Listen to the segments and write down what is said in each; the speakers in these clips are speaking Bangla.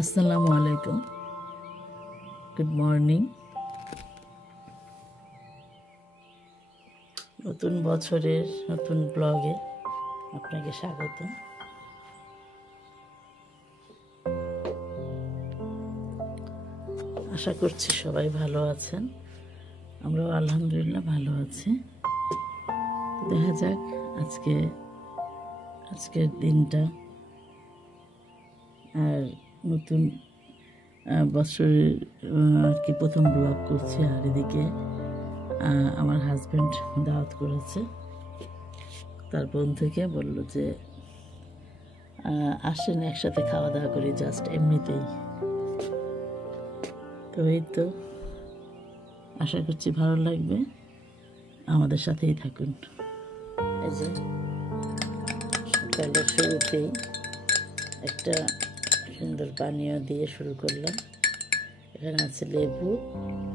আসসালামু আলাইকুম, গুড মর্নিং। নতুন বছরের নতুন ব্লগে আপনাকে স্বাগত। আশা করছি সবাই ভালো আছেন, আমরাও আলহামদুলিল্লাহ ভালো আছি। দেখা যাক আজকের দিনটা আর নতুন বছরের আর কি প্রথম ব্লগ করছি। আর এদিকে আমার হাজব্যান্ড দাওয়াত করেছে, তার বোন থেকে বলল যে আসেন একসাথে খাওয়া দাওয়া করি, জাস্ট এমনিতেই। তো এই তো, আশা করছি ভালো লাগবে, আমাদের সাথেই থাকুন। এই যে সকালের শুরুতেই একটা সুন্দর পানীয় দিয়ে শুরু করলাম। এখানে আছে লেবু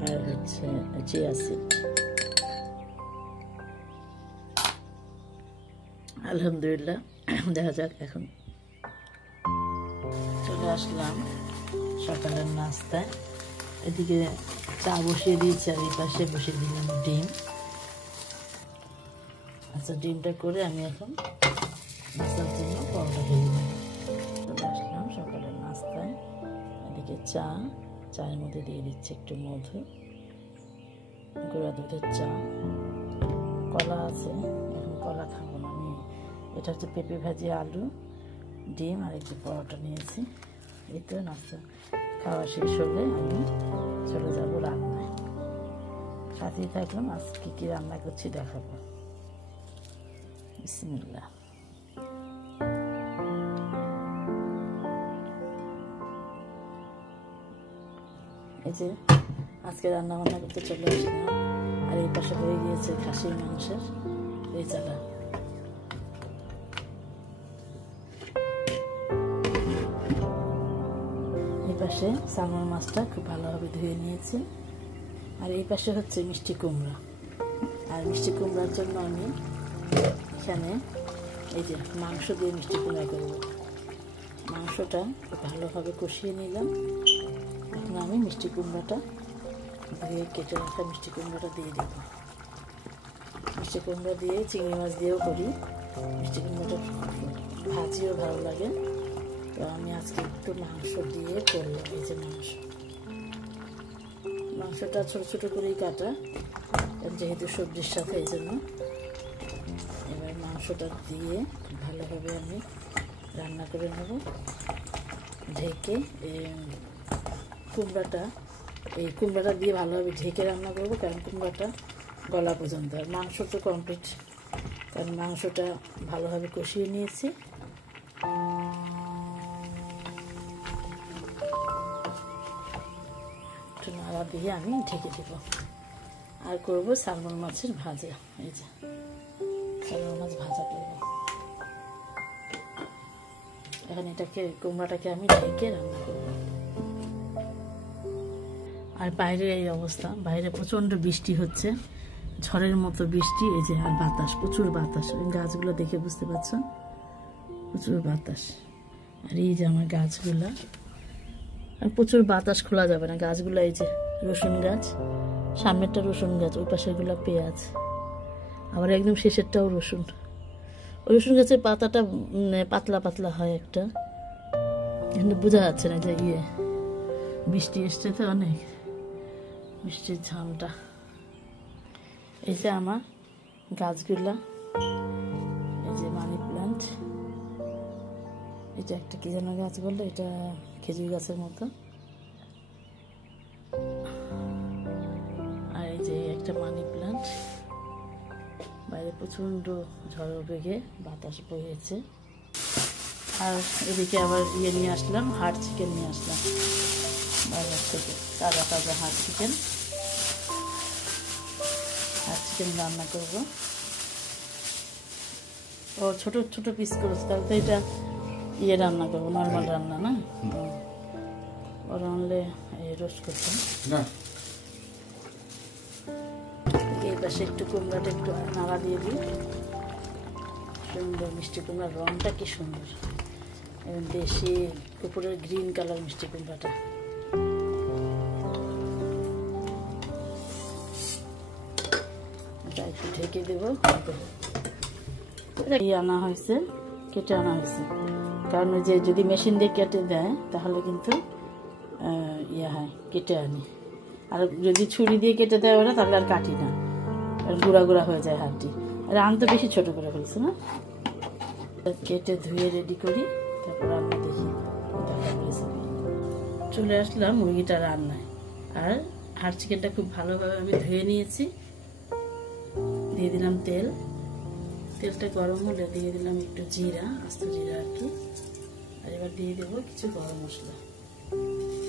আর হচ্ছে চিয়া সিড। আলহামদুলিল্লাহ, দেখা যাক। এখন চলে আসলাম সকালের নাস্তায়। এদিকে চা বসিয়ে দিয়েছি আর এই পাশে বসিয়ে দিলাম ডিম। আচ্ছা, ডিমটা করে আমি এখন নাস্তার জন্য পরোটা ভেজে নেব। চলে আসলাম সকালের নাস্তায়। এদিকে চায়ের মধ্যে দিয়ে দিচ্ছি একটু মধু, গুঁড়া দুধের চা। কলা আছে, এখন কলা খাবো না আমি। এটা হচ্ছে পেঁপে ভাজি, আলু, ডিম আর একটু পরোটা নিয়েছি। এই তো নাস্তা খাওয়া শেষ হলে আমি চলে যাবো রান্নায়। সাথেই থাকলাম, আজকে কী রান্না করছি দেখাবো। বিসমিল্লাহ। এই যে আজকে রান্না বান্না করতে চলে আসলাম। আর এই পাশে হয়ে গিয়েছে খাসির মাংসের রেজালা। এই পাশে সালমন মাছটা খুব ভালোভাবে ধুয়ে নিয়েছি। আর এই পাশে হচ্ছে মিষ্টি কুমড়া। আর মিষ্টি কুমড়ার জন্য আমি এখানে এই যে মাংস দিয়ে মিষ্টি কুমড়া করব। মাংসটা খুব ভালোভাবে কষিয়ে নিলাম। এখন আমি মিষ্টি কুমড়াটা ধুয়ে কেটে রাখা মিষ্টি কুমড়াটা দিয়ে দেব। মিষ্টি কুমড়া দিয়ে চিংড়ি মাছ দিয়েও করি, মিষ্টি কুমড়াটা ভাজিও ভালো লাগে। তো আমি আজকে একটু মাংস দিয়ে করলাম। এই যে মাংসটা ছোটো ছোটো করেই কাটা, যেহেতু সবজির সাথে, এই জন্য। এবার মাংসটা দিয়ে খুব ভালোভাবে আমি রান্না করে নেব ঢেকে। কুমড়াটা দিয়ে ভালোভাবে ঢেকে রান্না করবো, কারণ কুমড়াটা গলা পর্যন্ত। আর মাংস তো কমপ্লিট, কারণ মাংসটা ভালোভাবে কষিয়ে নিয়েছি। একটু নাড়া দিয়ে আমি ঢেকে দেব। আর করবো সালমন মাছের ভাজা। এই যে সালমন মাছ ভাজা করবো। এখন কুমড়াটাকে আমি ঢেকে রান্না করবো। আর বাইরে এই অবস্থা, বাইরে প্রচণ্ড বৃষ্টি হচ্ছে, ঝড়ের মতো বৃষ্টি। এই যে আর বাতাস, প্রচুর বাতাস। ওই গাছগুলো দেখে বুঝতে পারছো, প্রচুর বাতাস। আর এই যে আমার গাছগুলা, আর প্রচুর বাতাস, খোলা যাবে না গাছগুলো। এই যে রসুন গাছ, সামনেরটা রসুন গাছ, ওই পাশেরগুলো পেঁয়াজ, আবার একদম শেষেরটাও রসুন। ওই রসুন গাছের পাতাটা পাতলা পাতলা হয় একটা, কিন্তু বোঝা যাচ্ছে না যে বৃষ্টি এসছে তো, অনেক বৃষ্টির ঝামটা। এই যে আমার গাছগুলা, এই যে মানি প্ল্যান্ট, এটা একটা কি যেন গাছ বললো, এটা খেজুর গাছের মতো। আর এই যে একটা মানি প্ল্যান্ট। বাইরে প্রচণ্ড ঝড় বেগে বাতাস বইছে। আর এদিকে আবার নিয়ে আসলাম, হাড় চিকেন নিয়ে আসলাম বাজার থেকে, তাজা তাজা হাড় চিকেন রান্না করব। ও ছোট ছোট পিস করেছে, তাহলে তো এটা রান্না করবো, নর্মাল রান্না না। ওরা আনলে রোস্ট করতাম। এই পাশে একটু কুমড়াটা একটু নাড়া দিয়ে দিই। সুন্দর মিষ্টি কুমড়ার রঙটা কি সুন্দর। দেশি উপরের গ্রিন কালার মিষ্টি কুমড়াটা। এটা একটু ঢেকে দেবো। এটা আনা হয়েছে, কেটে আনা হয়েছে, কারণ যে যদি মেশিন দিয়ে কেটে দেয় তাহলে কিন্তু হয়, কেটে আনি। আর যদি ছুরি দিয়ে কেটে দেয় ওরা, তাহলে আর কাটি না, গুঁড়া গুঁড়া হয়ে যায় হাড়টি। আর আনতে বেশি ছোট করে ফেলছে না, কেটে ধুয়ে রেডি করি, তারপর আমরা দেখি রেসিপি। চলে আসলাম মুরগিটা রান্নায়। আর হাড় চিকেনটা খুব ভালোভাবে আমি ধুয়ে নিয়েছি। দিয়ে দিলাম তেল। তেলটা গরম হলে দিয়ে দিলাম একটু জিরা, আস্ত জিরা আর কি। আর এবার দিয়ে দেবো কিছু গরম মশলা,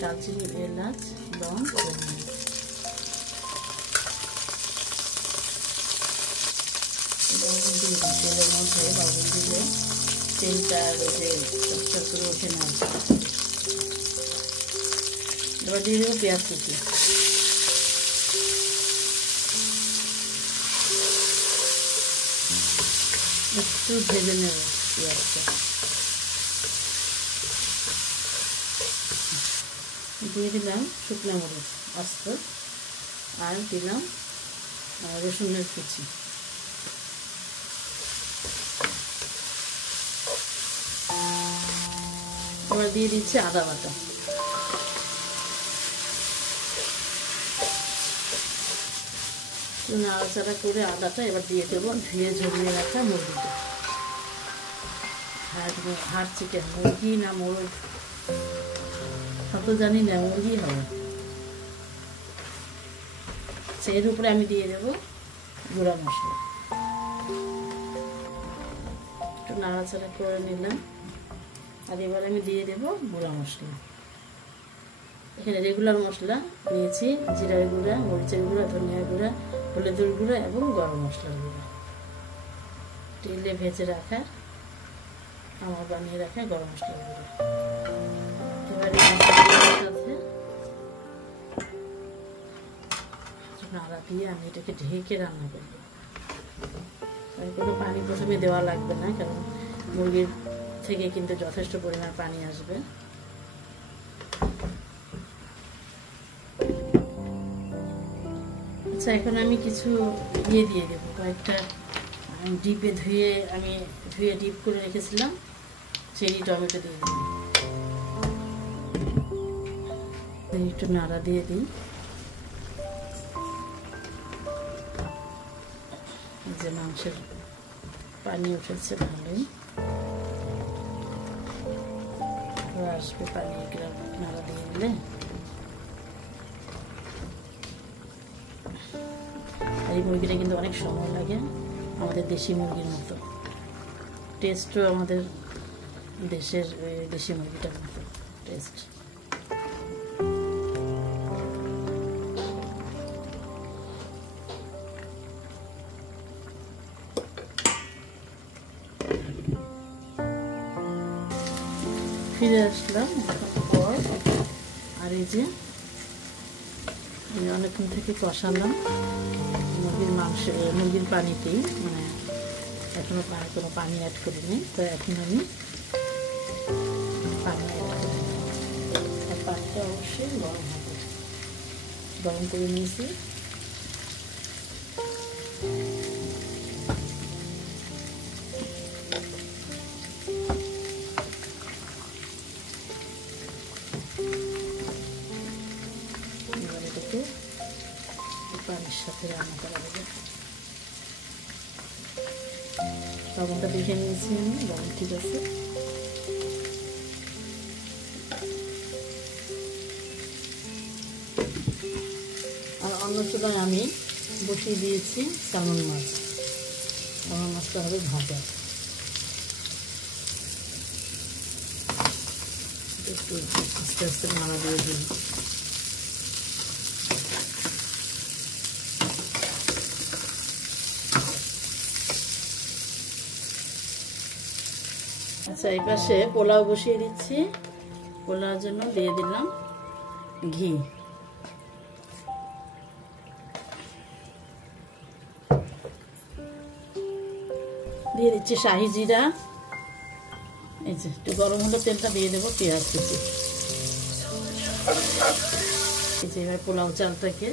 দারচিনি, এলাচ, লং, গোলমরিচ। তেলের মধ্যে লবণ দিলে তেলটা চটচট করে ওঠে না। এবার দিয়ে দেবো পেঁয়াজ কুচি। একটু ভেজে নেব পেঁয়াজটা। দিয়ে দিলাম শুকনো মরিচ আস্ত, আর দিলাম রসুনের কুচি। এবার দিয়ে দিচ্ছি আদা বাটা। নাড়াচাড়া করে আদাটা এবার দিয়ে দেবো ধুয়ে ঝরিয়ে রাখা মুরগিটা। হাড় চিকেন, মুরগি না মোরগ অত জানি না, মুরগি হবে। এর উপরে আমি দিয়ে দেবো গুঁড়া মশলা। একটু নাড়াচাড়া করে নিলাম। আর এবার আমি দিয়ে দেবো গুঁড়া মশলা। এখানে রেগুলার মশলা নিয়েছি, জিরার গুঁড়া, মরিচের গুঁড়া, ধনিয়া গুঁড়া, হলুদের গুঁড়া এবং গরম মশলার গুঁড়া। তেলে ভেজে রাখা, আমার বানিয়ে রাখা গরম মশলার গুঁড়া। এবার এই মশলাগুলোর সাথে নাড়া দিয়ে আমি এটাকে ঢেকে রান্না করবো। কোনো পানি প্রথমে দেওয়া লাগবে না, কারণ মুরগির থেকে কিন্তু যথেষ্ট পরিমাণ পানি আসবে। আচ্ছা, এখন আমি কিছু দিয়ে দেবো, কয়েকটা ডিপে ধুয়ে ডিপ করে রেখেছিলাম চেরি টমেটো দিয়ে দেবো। একটু নাড়া দিয়ে দিই। যে মাংসের পানি উঠেছে ভালোই, আসবে পানি, নাড়া দিয়ে দিলে। এই মুরগিটা কিন্তু অনেক সময় লাগে, আমাদের দেশি মুরগির মতো টেস্টও, আমাদের দেশের দেশি মুরগিটার মতো টেস্ট। ফিরে আসলাম পর। আর এই যে অনেকক্ষণ থেকে কষালাম মুরগির পানিতেই, মানে এখনো কোনো পানি অ্যাড করিনি। তো এখন আমি পানি অ্যাড করি। আর পানিটা অবশ্যই গরম হবে, গরম করে নিয়েছি। এবার এটাকে পানির সাথে রান্না করা হবে। লবণটা দেখে নিয়েছি আমি, লবণ ঠিক আছে। আর অন্য চুলায় আমি বসিয়ে দিয়েছি স্যালমন মাছ। স্যালমন মাছটা হবে ভাজা। একটু আস্তে আস্তে নাড়া দিয়ে দিই। আচ্ছা, এই পাশে পোলাও বসিয়ে দিচ্ছি। পোলাওর জন্য দিয়ে দিলাম ঘি। দিয়ে দিচ্ছি শাহি জিরা, এই যে একটু গরম হলে তেলটা দিয়ে দেবো পেঁয়াজ কুচি। এই যে এবার পোলাও চালটাকে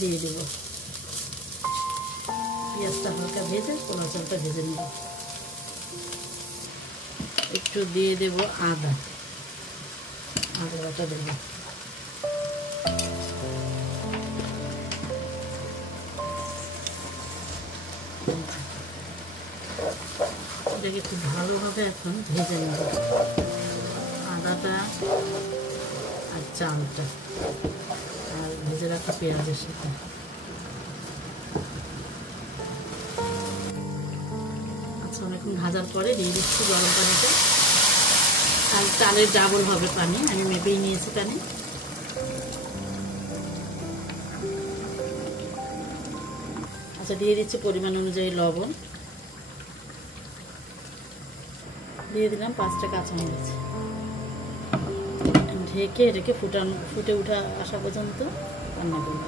দিয়ে দেবো, পেঁয়াজটা হালকা ভেজে পোলাও চালটা ভেজে নেব। একটু দিয়ে দেব আদা বাটা দেবো। এটাকে খুব ভালোভাবে এখন ভেজে নেব, আদাটা আর চালটা আর ভেজে রাখা পেঁয়াজের সাথে। আচ্ছা, অনেকক্ষণ ভাজার পরে দিয়ে দিচ্ছি গরম পানিতে। আর চালের ডাবল হবে পানি, আমি মেপেই নিয়েছি পানি। আচ্ছা, দিয়ে দিচ্ছি পরিমাণ অনুযায়ী লবণ, দিয়ে দিলাম 5টা কাঁচামরিচ। ঢেকে এটাকে ফুটে উঠা আসা পর্যন্ত রান্না করব।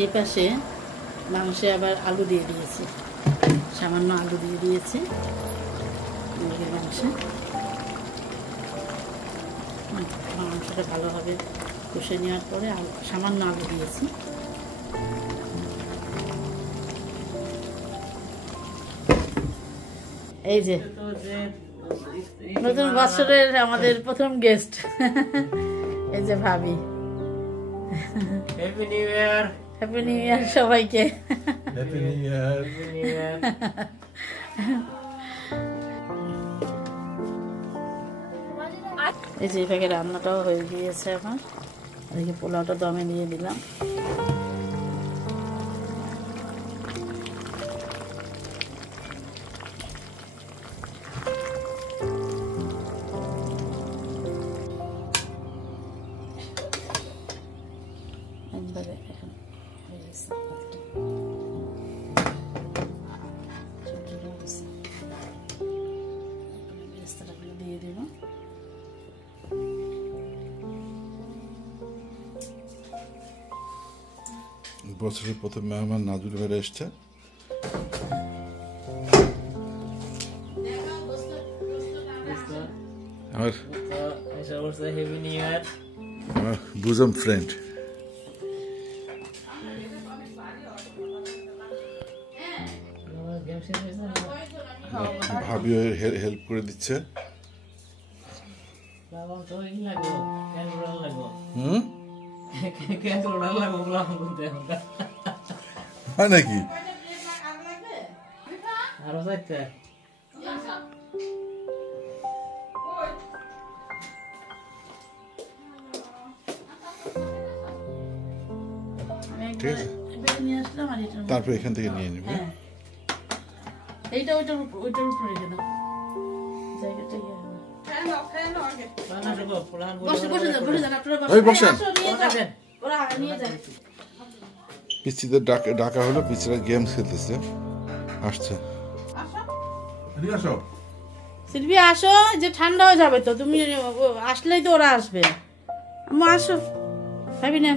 এই পাশে মাংসে আবার আলু দিয়ে দিয়েছি, সামান্য আলু দিয়ে দিয়েছি মুরগির মাংসে। মাংসটা ভালোভাবে কষে নেওয়ার পরে সামান্য আলু দিয়েছি। এই যে নতুন বছরের আমাদের প্রথম গেস্ট, এই যে ভাবি। Happy new year, happy new year সবাইকে। Happy new year. এই যে এভাবে রান্নাটাও হয়ে গিয়েছে আমার। এদিকে পোলাওটা দমে দিয়ে দিলাম। দিয়ে দেব। বছরের প্রথম মেহমান নাজুল ভাই এসছে। আমার বুজম ফ্রেন্ড। ভাবিও হেল্প করে দিচ্ছে। নাকি আরো চাইতে তারপর এখান থেকে নিয়ে নেবে। এইটা ওইটার উপরে রেখে দাও, জায়গাটা ইয়ে হবে। পিচ্ছিদের ডাকা হলো, পিচ্ছিরা গেমস খেলতেছে। আসছে, সিলভি আসো, যে ঠান্ডা হয়ে যাবে তো, তুমি আসলেই তো ওরা আসবে। আম্মা আসো, ভাবি না।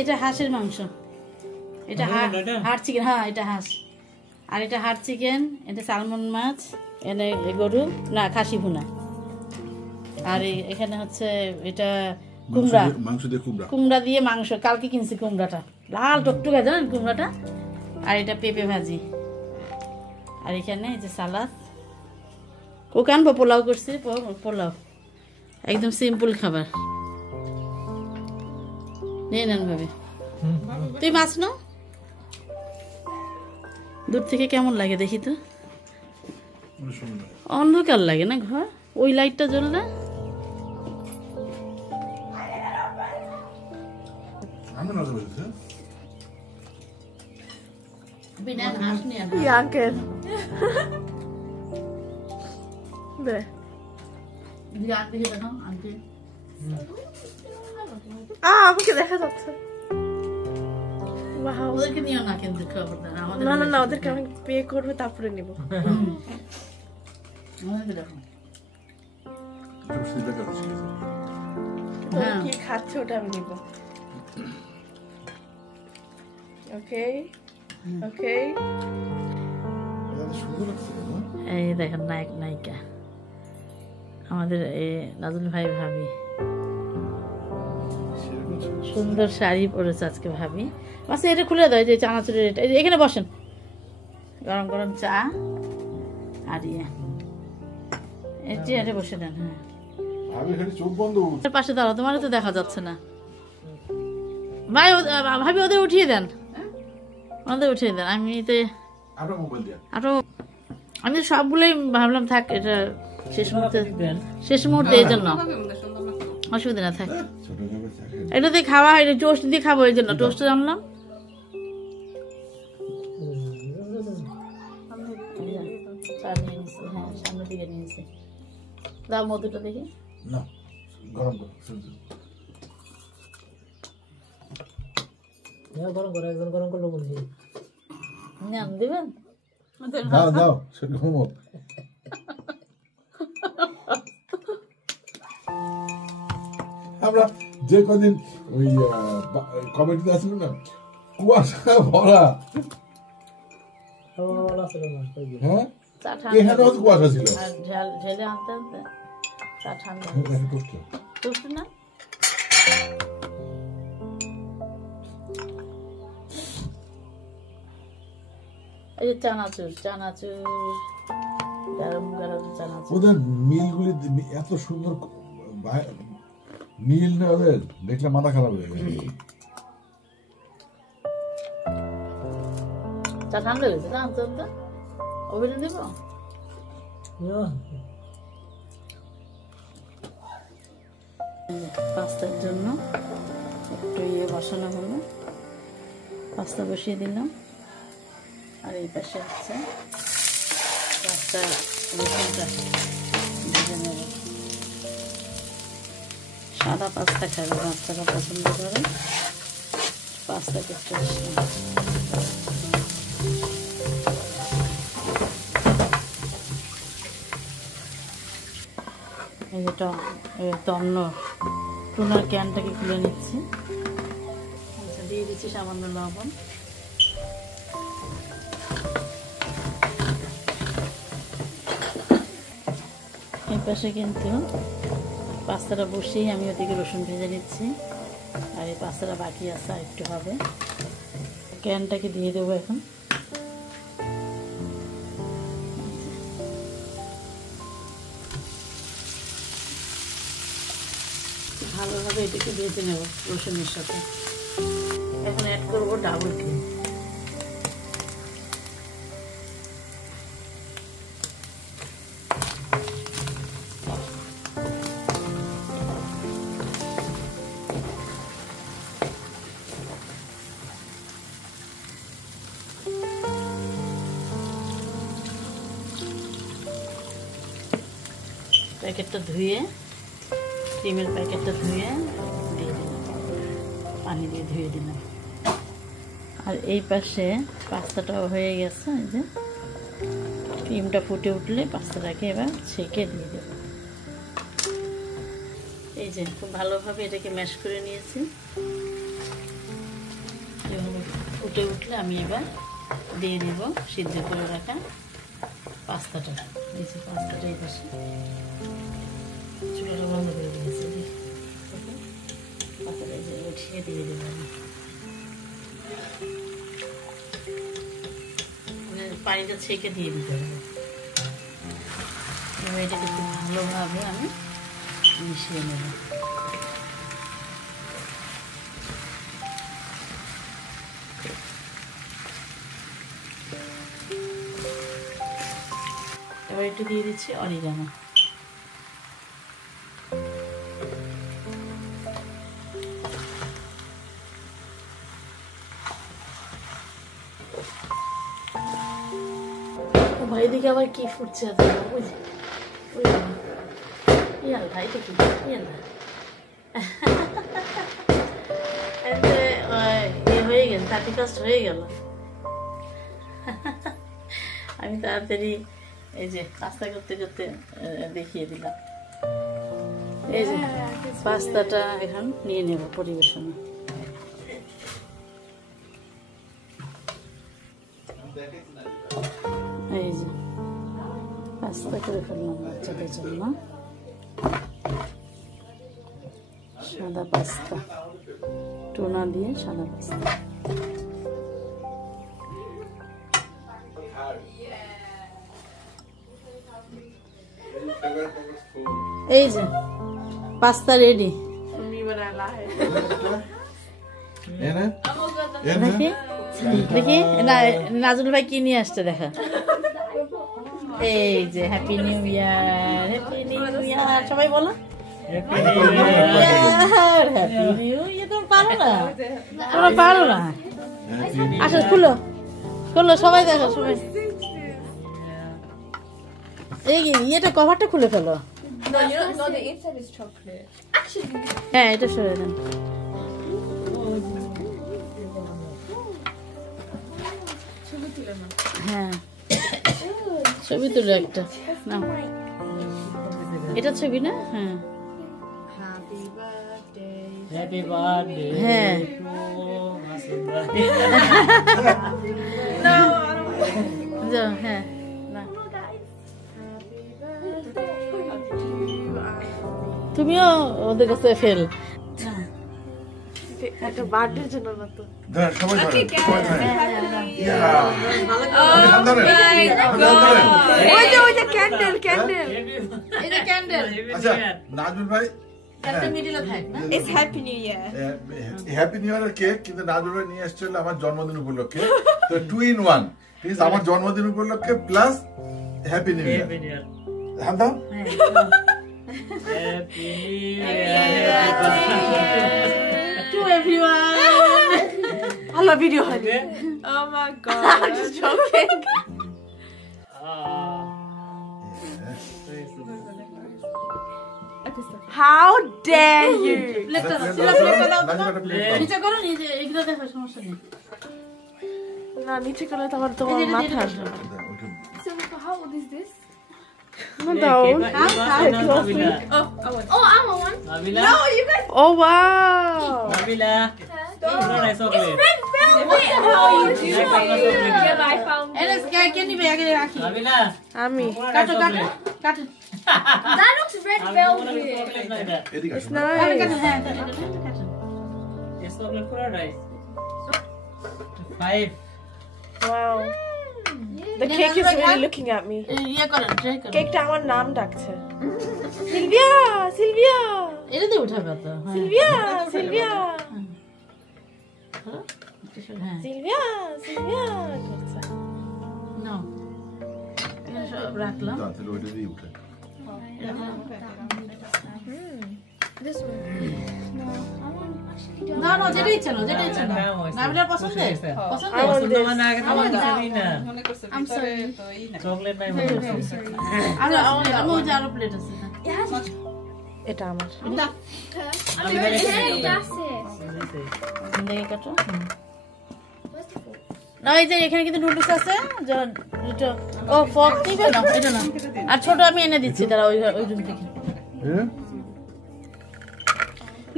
এটা হাঁসের মাংস, এটা হাড় চিকেন। হ্যাঁ, এটা হাঁস। আর এটা হাড় চিকেন, এটা সালমন মাছ, এনে গরু না খাসি ভুনা। আর এখানে হচ্ছে এটা কুমড়া, কুমড়া দিয়ে মাংস। কালকে কিনছি কুমড়াটা, লাল টকটকে, জানেন কুমড়াটা। আর এটা পেঁপে ভাজি। আর এখানে এই যে সালাদ। ওকে আনবো, পোলাও করছি, পোলাও একদম সিম্পল খাবার। নিয়ে নেন ভাবে। তুই মাছ নাও। দূর থেকে কেমন লাগে দেখি তো। অন্ধকার লাগে না ঘর, ওই লাইটটা জ্বললে। আমাকে দেখা যাচ্ছে। ওদেরকে নিও না কিন্তু, না না না, ওদেরকে আমি পে করবো তারপরে নেবো। কি খাচ্ছে ওটা আমি নেবো। ওকে ওকে। এই দেখেন নায়ক নায়িকা আমাদের নাজুল ভাই ভাবি, সুন্দর শাড়ি পরেছে আজকে ভাবি। আচ্ছা এটা খুলে দাও, যে চানাচুরের এটা, এখানে বসেন, গরম গরম চা আর এটা বসে দেন। হ্যাঁ পাশে দাঁড়াও, তোমার তো দেখা যাচ্ছে না ভাই, ভাবি ওদের উঠিয়ে দেন, ওদের উঠিয়ে দেন। আমি সবগুলোই ভাবলাম থাক, এটা শেষ মুহূর্তে এই জন্য অসুবিধা না থাক। এটা দিয়ে খাওয়া হয়, টোস্ট দিয়ে খাবো এই জন্য টোস্ট আনলাম। হ্যাঁ সামনের দিকে নিয়েছে, দাও মধুটা দেখি। দিবেন আমরা যে কদিন ওই কমিটিতে আসলো না, কুয়াশা ভরা, হ্যাঁ এখানেও কুয়াশা ছিল। ঢেলে আনতে আনতে চা ঠান্ডা না। এই যে চানাচুর গরম গরম চানাচুর। ওদের মিলগুলি এত সুন্দর মিল না, ওদের দেখলে মাথা খারাপ হয়ে গেছে। চা ঠান্ডা হয়েছে না, আনতে আনতে ওভেনে দেব। পাস্তার জন্য একটু বসানো হলো, পাস্তা বসিয়ে দিলাম। আর এই পাশে হচ্ছে পাস্তা রসুনটা ভেজে নেব। সাদা পাস্তা খাবে, বাচ্চারা পছন্দ করে পাস্তা করতে। এই যেটা তন্ন টুনার ক্যানটাকে খুলে নিচ্ছি, দিয়ে দিচ্ছি সামান্য লবণ। এই পাশে কিন্তু পাস্তাটা বসেই আমি ওদিকে রসুন ভেজে নিচ্ছি, আর এই পাস্তাটা বাকি আছে আর একটু হবে। ক্যানটাকে দিয়ে দেবো এখন। ভালোভাবে এটাকে ভেজে নেব রসুনের সাথে। এখন অ্যাড করবো ডাবল ক্রিম। প্যাকেটটা ধুয়ে, ক্রিমের প্যাকেটটা ধুয়ে দিয়ে দিলাম, পানি দিয়ে ধুয়ে দিলাম। আর এই পাশে পাস্তাটাও হয়ে গেছে। এই যে ক্রিমটা ফুটে উঠলে পাস্তাটাকে এবার ছেঁকে দিয়ে দেব। এই যে খুব ভালোভাবে এটাকে ম্যাশ করে নিয়েছি। এভাবে ফুটে উঠলে আমি এবার দিয়ে দেব সিদ্ধ করে রাখা পাস্তাটা। এই যে পাস্তাটা এই পাশে চুলাটা বন্ধ করে দিয়েছি, পাস্তাটা এই যে উঠিয়ে দিয়ে দেবো আমি। পানিটা ছেঁকে দিয়ে দিতে হবে। এবার এটাকে খুব ভালোভাবে আমি মিশিয়ে নেব। এবার একটু দিয়ে দিচ্ছি অরিগানো। এদিকে আবার কি ফুটছে, এটা কি হয়ে গেল, 31 হয়ে গেল। আমি তাড়াতাড়ি এই যে পাস্তা করতে করতে দেখিয়ে দিলাম। এই যে পাস্তাটা এখন নিয়ে নেব পরিবেশনে। এই যে পাস্তা করে ফেললাম বাচ্চাদের জন্য, সাদা পাস্তা, টুনা দিয়ে সাদা পাস্তা। এই যে পাস্তা রেডি। দেখি দেখি নাজুল ভাই কি নিয়ে আসছে দেখা। এই যে happy new year, happy new ইয়ার সবাই বলো হ্যাপি নিউ ইয়ার। তুমি পারো না, তোমরা পারো না। আচ্ছা খুলো খুলো সবাই দেখো সবাই। এই এটা কভারটা খুলে ফেলো। হ্যাঁ এটা সরে দেন। হ্যাঁ ছবি তুলো একটা না, এটা ছবি না? হ্যাঁ হ্যাপি বার্থডে। হ্যাঁ হ্যাঁ তুমিও ওদের কাছে ফেল। একটা বার্থডের জন্য না তো সবাই ওই যে ক্যান্ডেল ক্যান্ডেল এটা ক্যান্ডেল। আচ্ছা নাজমুল ভাই একটা মিডিলে থাক না। It's happy new year. Happy new ইয়ারের কেক কিন্তু নাজমুল ভাই নিয়ে এসেছিল আমার জন্মদিন উপলক্ষে, তো 2 in 1 ঠিক আছে, আমার জন্মদিন উপলক্ষে প্লাস হ্যাপি নিউ ইয়ার। হ্যাঁ দাও happy new year To everyone. I love video, honey. Oh my god. I'm just joking. How dare you? নিচে করো, নিচে এগুলো দেখো সমস্যা নেই। না নিচে করলে তো আমার তোমার মাথা আসবে। So how old is this? No. Oh, I'm a one. Nabila. No, you guys. Oh wow. Nabila. Chocolate. Red velvet. How you do? Yeah, I found. এনে কে নিবে আগে রাখি। Nabila. আমি কাটো কাটো কাটো। That looks red velvet. এদিকে আসো। কাটো হ্যাঁ কাটো। Yes, chocolate fried rice. 5. wow. The cake is really looking at me. ইয়া করো ট্রাই করো। কেকটা আমার নাম ডাকছে। সিলভিয়া সিলভিয়া এটা দিয়ে উঠাবে তো। সিলভিয়া সিলভিয়া হ্যাঁ সিলভিয়া সিলভিয়া করছে। নাও এটা সব রাখলাম। তাহলে ওইটা দিয়ে উঠে This one. No, I want actually don't. না না যেটা ইচ্ছা নাও, যেটা ইচ্ছা নাও। নাবিলার পছন্দ? পছন্দ? I'm sorry. চকলেট নাই আর আমি ওই যে আরো প্লেট আছে। এটা আমার। That's it. দেখে কাটো। না এই যে এখানে কিন্তু নুডলস আছে, যেটা ও ফর্ক দিবে না, এটা না। আর ছোট আমি এনে দিচ্ছি, দাঁড়া ওই রুম থেকে।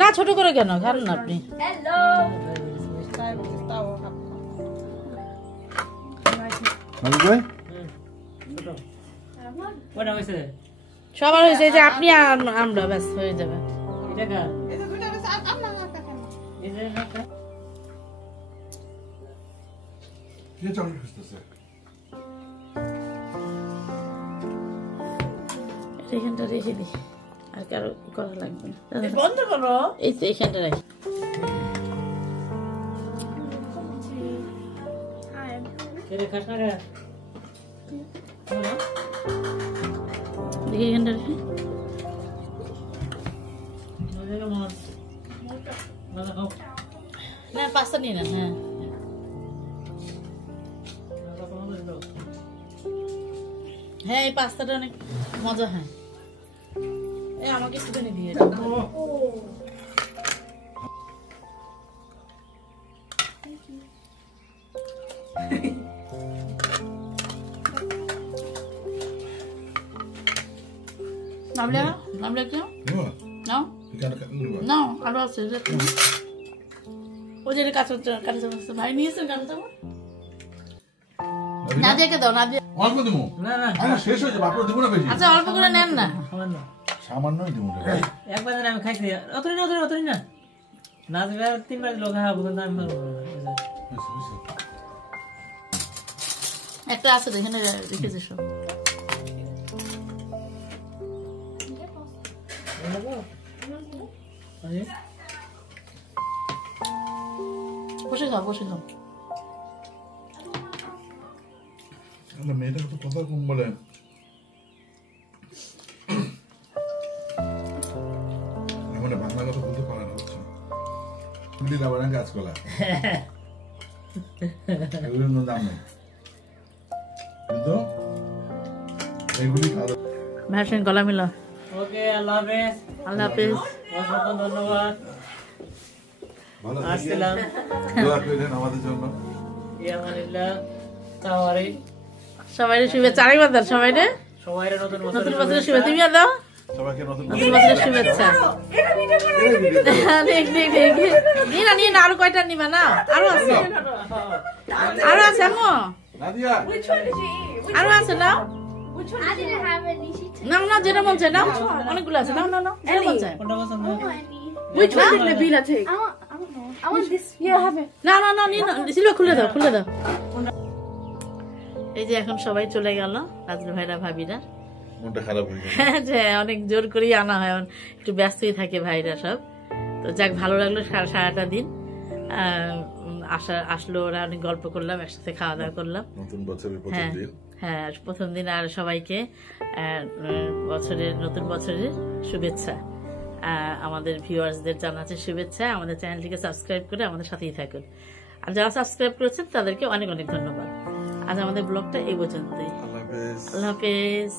না ছোট করে কেন খান না আপনি? Hello. নাজমুল ভাই ওটা হইছে সবার হয়েছে যে আপনি আর আমরা ব্যাস হয়ে যাবে। এটা কা এই যে না কে চকলেট খুঁজতেছে? এখানটা রেখে দিই, আর কারো করা লাগবে না। বন্ধ করো। এই তো এখানটা রাখি। কেরে খাস না রে দেখি এখানটা রেখে। না পাস্তা নিয়ে নেন। হ্যাঁ হ্যাঁ এই পাস্তাটা অনেক মজা হয়। এই আমাকে একটুখানি দিয়ে দাও। নামলে নামলে কেউ নাও নাও আরো আছে ও যে কাঁচা কাঁচা ভাই নিয়েছেন কাঁচা নাদিয়াকে দাও, নাদিয়া। অল্প দিমু না না আরে শেষ হয়ে যাবে আপনারা দিব না বেশি আচ্ছা অল্প করে নেন না। সামান্য সামান্যই দিমু রে ভাই একবার যেন আমি খাইছি অতরি না না দিলে 3 বার লোক খাবো কিন্তু আমি পারবো না একটা আছে এখানে রেখেছে সব। বসে খাও, বসে খাও। আমার মেয়েটা তো কথা কম বলে মানে বাংলা কথা বলতে পারে না বুঝছো পুলি লাগানো গাছ কলা এগুলোর কোনো দাম নেই কিন্তু এগুলি খাওয়া ভাইয়ের সঙ্গে গলা মিলা। ওকে আল্লাহ হাফেজ আল্লাহ হাফেজ। অসংখ্য ধন্যবাদ ভালো আসসালাম দোয়া করেন আমাদের জন্য ইয়ামানিল্লাহ তাওয়ারি সবাই শুভেচ্ছা, আরেকবার দাও সবাই রে, সবাইরে নতুন নতুন বছরের শুভেচ্ছা। তুমিও দাও সবাইকে নতুন নতুন বছরের শুভেচ্ছা। নিয়ে না, নিয়ে না, আরো কয়টা নিবা না? আরো আছে, আরো আছে আম্মু, নাদিয়া আরো আছে নাও। I didn't have any. She took নাও না, যেটা মন চায় নাও, অনেকগুলো আছে, নাও নাও নাও, যেটা মন চায়। কোনটা পছন্দ any. Which one did Nabila take? I don't know. I want this. Yeah, have it. না না না, নিয়ে নাও, সিলভা খুলে দাও, খুলে দাও। এই যে এখন সবাই চলে গেল, রাজুর ভাইরা ভাবিরা, মনটা খারাপ হয়ে গেল যে অনেক জোর করেই আনা হয়, একটু ব্যস্তই থাকে ভাইরা সব। তো যাক, ভালো লাগলো সারাটা দিন আসলো ওরা, অনেক গল্প করলাম, একসাথে খাওয়া দাওয়া করলাম। নতুন বছরের প্রথম হ্যাঁ দিন হ্যাঁ, প্রথম দিন। আর সবাইকে নতুন বছরের শুভেচ্ছা, আমাদের ভিউয়ার্সদের জানাচ্ছে শুভেচ্ছা। আমাদের চ্যানেলটিকে সাবস্ক্রাইব করে আমাদের সাথেই থাকুন। আর যারা সাবস্ক্রাইব করেছেন তাদেরকে অনেক অনেক ধন্যবাদ। আজ আমাদের ব্লগটা এই পর্যন্তই। আল্লাহ হাফেজ আল্লাহ হাফেজ।